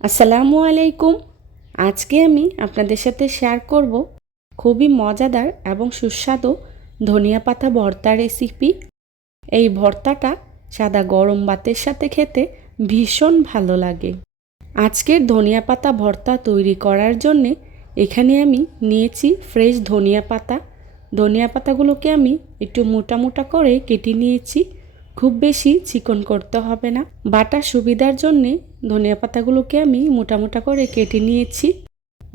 আসসালামু আলাইকুম। আজকে আমি আপনাদের সাথে শেয়ার করব খুবই মজাদার এবং সুস্বাদু ধনিয়া পাতা ভর্তা রেসিপি এই ভর্তাটা সাদা গরম ভাতের সাথে খেতে ভীষণ ভালো লাগে। আজকের ধনিয়া পাতা ভর্তা তৈরি করার জন্যে এখানে আমি নিয়েছি ফ্রেশ ধনিয়া পাতা। ধনিয়া পাতাগুলোকে আমি একটু মোটা মোটা করে কেটে নিয়েছি। খুব বেশি চিকন করতে হবে না। বাটার সুবিধার জন্যে ধনিয়া পাতাগুলোকে আমি মোটা মোটা করে কেটে নিয়েছি।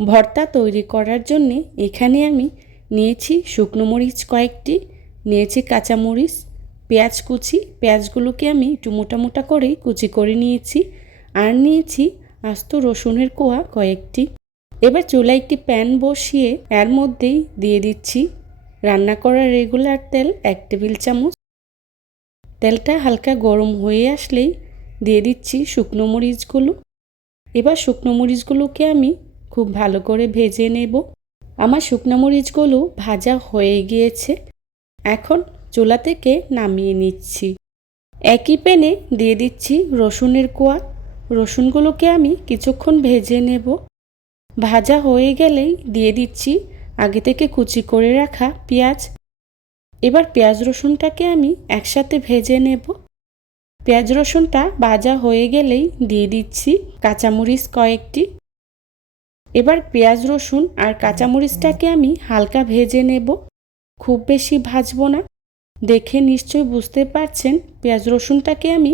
ভর্তা তৈরি করার জন্যে এখানে আমি নিয়েছি শুকনো মরিচ কয়েকটি, নিয়েছি কাঁচামরিচ পেঁয়াজ কুচি। পেঁয়াজগুলোকে আমি একটু মোটা মোটা করে কুচি করে নিয়েছি আর নিয়েছি আস্ত রসুনের কোয়া কয়েকটি। এবার চুলায় একটি প্যান বসিয়ে এর মধ্যেই দিয়ে দিচ্ছি। রান্না করা রেগুলার তেল এক টেবিল চামচ। তেলটা হালকা গরম হয়ে আসলেই দিয়ে দিচ্ছি শুকনো মরিচগুলো। এবার শুকনো মরিচগুলোকে আমি খুব ভালো করে ভেজে নেব। আমার শুকনো মরিচগুলো ভাজা হয়ে গিয়েছে। এখন চুলা থেকে নামিয়ে নিচ্ছি। একই প্যানে দিয়ে দিচ্ছি রসুনের কোয়া। রসুনগুলোকে আমি কিছুক্ষণ ভেজে নেব। ভাজা হয়ে গেলেই দিয়ে দিচ্ছি আগে থেকে কুচি করে রাখা পেঁয়াজ। এবার পেঁয়াজ রসুনটাকে আমি একসাথে ভেজে নেব। পেঁয়াজ রসুনটা ভাজা হয়ে গেলেই দিয়ে দিচ্ছি কাঁচামরিচ কয়েকটি। এবার পেঁয়াজ রসুন আর কাঁচামরিচটাকে আমি হালকা ভেজে নেব। খুব বেশি ভাজবো না। দেখে নিশ্চয় বুঝতে পারছেন পেঁয়াজ রসুনটাকে আমি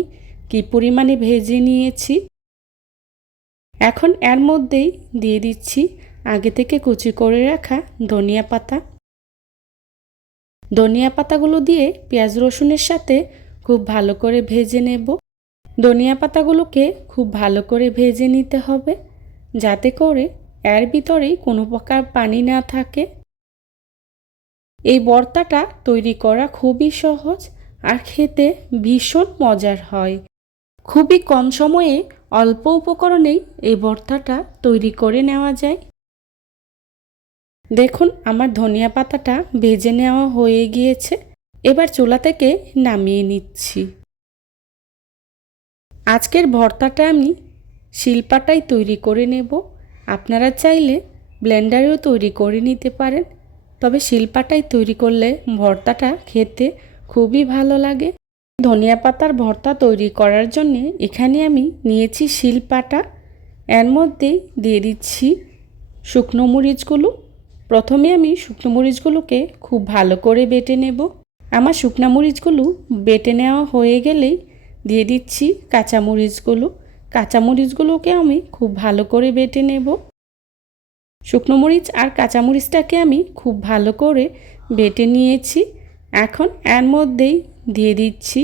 কি পরিমাণে ভেজে নিয়েছি। এখন এর মধ্যেই দিয়ে দিচ্ছি আগে থেকে কুচি করে রাখা ধনিয়া পাতা। ধনিয়া পাতাগুলো দিয়ে পেঁয়াজ রসুনের সাথে খুব ভালো করে ভেজে নেব। ধনিয়া পাতাগুলোকে খুব ভালো করে ভেজে নিতে হবে, যাতে করে এর ভিতরেই কোনো প্রকার পানি না থাকে। এই বর্তাটা তৈরি করা খুবই সহজ আর খেতে ভীষণ মজার হয়। খুবই কম সময়ে অল্প উপকরণেই এই ভর্তাটা তৈরি করে নেওয়া যায়। দেখুন, আমার ধনিয়া পাতাটা ভেজে নেওয়া হয়ে গিয়েছে। এবার চুলা থেকে নামিয়ে নিচ্ছি। আজকের ভর্তাটা আমি শিলপাটাই তৈরি করে নেব। আপনারা চাইলে ব্লেন্ডারেও তৈরি করে নিতে পারেন। তবে শিলপাটাই তৈরি করলে ভর্তাটা খেতে খুবই ভালো লাগে। ধনিয়া পাতার ভর্তা তৈরি করার জন্য এখানে আমি নিয়েছি শিলপাটা। এর মধ্যেই দিয়ে দিচ্ছি শুকনো মরিচগুলো। প্রথমে আমি শুকনো মরিচগুলোকে খুব ভালো করে বেটে নেব। আমার শুকনো মরিচগুলো বেটে নেওয়া হয়ে গেলেই দিয়ে দিচ্ছি কাঁচা মরিচগুলো। কাঁচা মরিচগুলোকে আমি খুব ভালো করে বেটে নেব। শুকনো মরিচ আর কাঁচা মরিচটাকে আমি খুব ভালো করে বেটে নিয়েছি। এখন এর মধ্যেই দিয়ে দিচ্ছি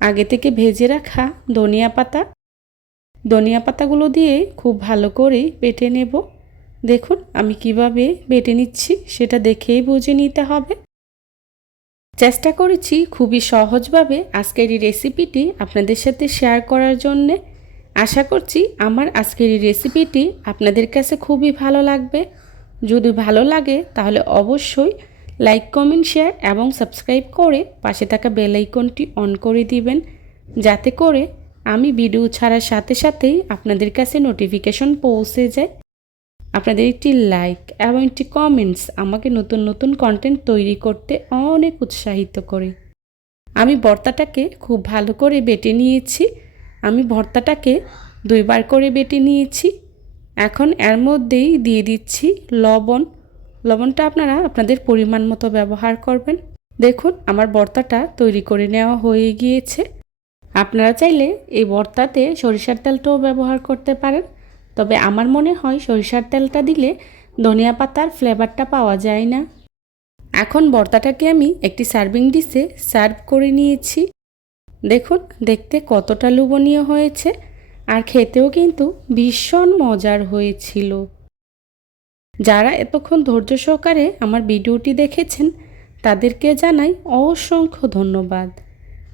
আগে থেকে ভেজে রাখা ধনিয়া পাতা। ধনিয়া পাতাগুলো দিয়ে খুব ভালো করে বেটে নেব। দেখুন, আমি কীভাবে বেটে নিচ্ছি সেটা দেখেই বুঝে নিতে হবে। চেষ্টা করেছি খুবই সহজভাবে আজকের এই রেসিপিটি আপনাদের সাথে শেয়ার করার জন্যে। আশা করছি আমার আজকের এই রেসিপিটি আপনাদের কাছে খুবই ভালো লাগবে। যদি ভালো লাগে তাহলে অবশ্যই লাইক, কমেন্ট, শেয়ার এবং সাবস্ক্রাইব করে পাশে থাকা বেল আইকনটি অন করে দিবেন। যাতে করে আমি ভিডিও ছাড়ার সাথে সাথেই আপনাদের কাছে নোটিফিকেশন পৌঁছে যায়। আপনাদের একটি লাইক এবং একটি কমেন্টস আমাকে নতুন নতুন কন্টেন্ট তৈরি করতে অনেক উৎসাহিত করে। আমি ভর্তাটাকে খুব ভালো করে বেটে নিয়েছি। আমি ভর্তাটাকে দুইবার করে বেটে নিয়েছি। এখন এর মধ্যেই দিয়ে দিচ্ছি লবণ। লবণটা আপনারা আপনাদের পরিমাণ মতো ব্যবহার করবেন। দেখুন, আমার ভর্তাটা তৈরি করে নেওয়া হয়ে গিয়েছে। আপনারা চাইলে এই ভর্তাতে সরিষার তেলটাও ব্যবহার করতে পারেন। তবে আমার মনে হয় সরিষার তেলটা দিলে ধনিয়া পাতার ফ্লেভারটা পাওয়া যায় না। এখন ভর্তাটাকে আমি একটি সার্ভিং ডিশে সার্ভ করে নিয়েছি। দেখুন, দেখতে কতটা লোভনীয় হয়েছে আর খেতেও কিন্তু ভীষণ মজার হয়েছিল। যারা এতক্ষণ ধৈর্য সহকারে আমার ভিডিওটি দেখেছেন, তাদেরকে জানাই অসংখ্য ধন্যবাদ।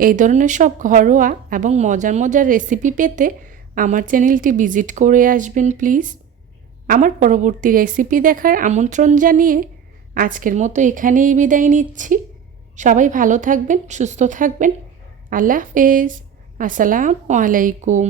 এই ধরনের সব ঘরোয়া এবং মজার মজার রেসিপি পেতে আমার চ্যানেলটি ভিজিট করে আসবেন, প্লিজ। আমার পরবর্তী রেসিপি দেখার আমন্ত্রণ জানিয়ে আজকের মতো এখানেই বিদায় নিচ্ছি। সবাই ভালো থাকবেন, সুস্থ থাকবেন। আল্লাহ হাফেজ। আসসালামু আলাইকুম।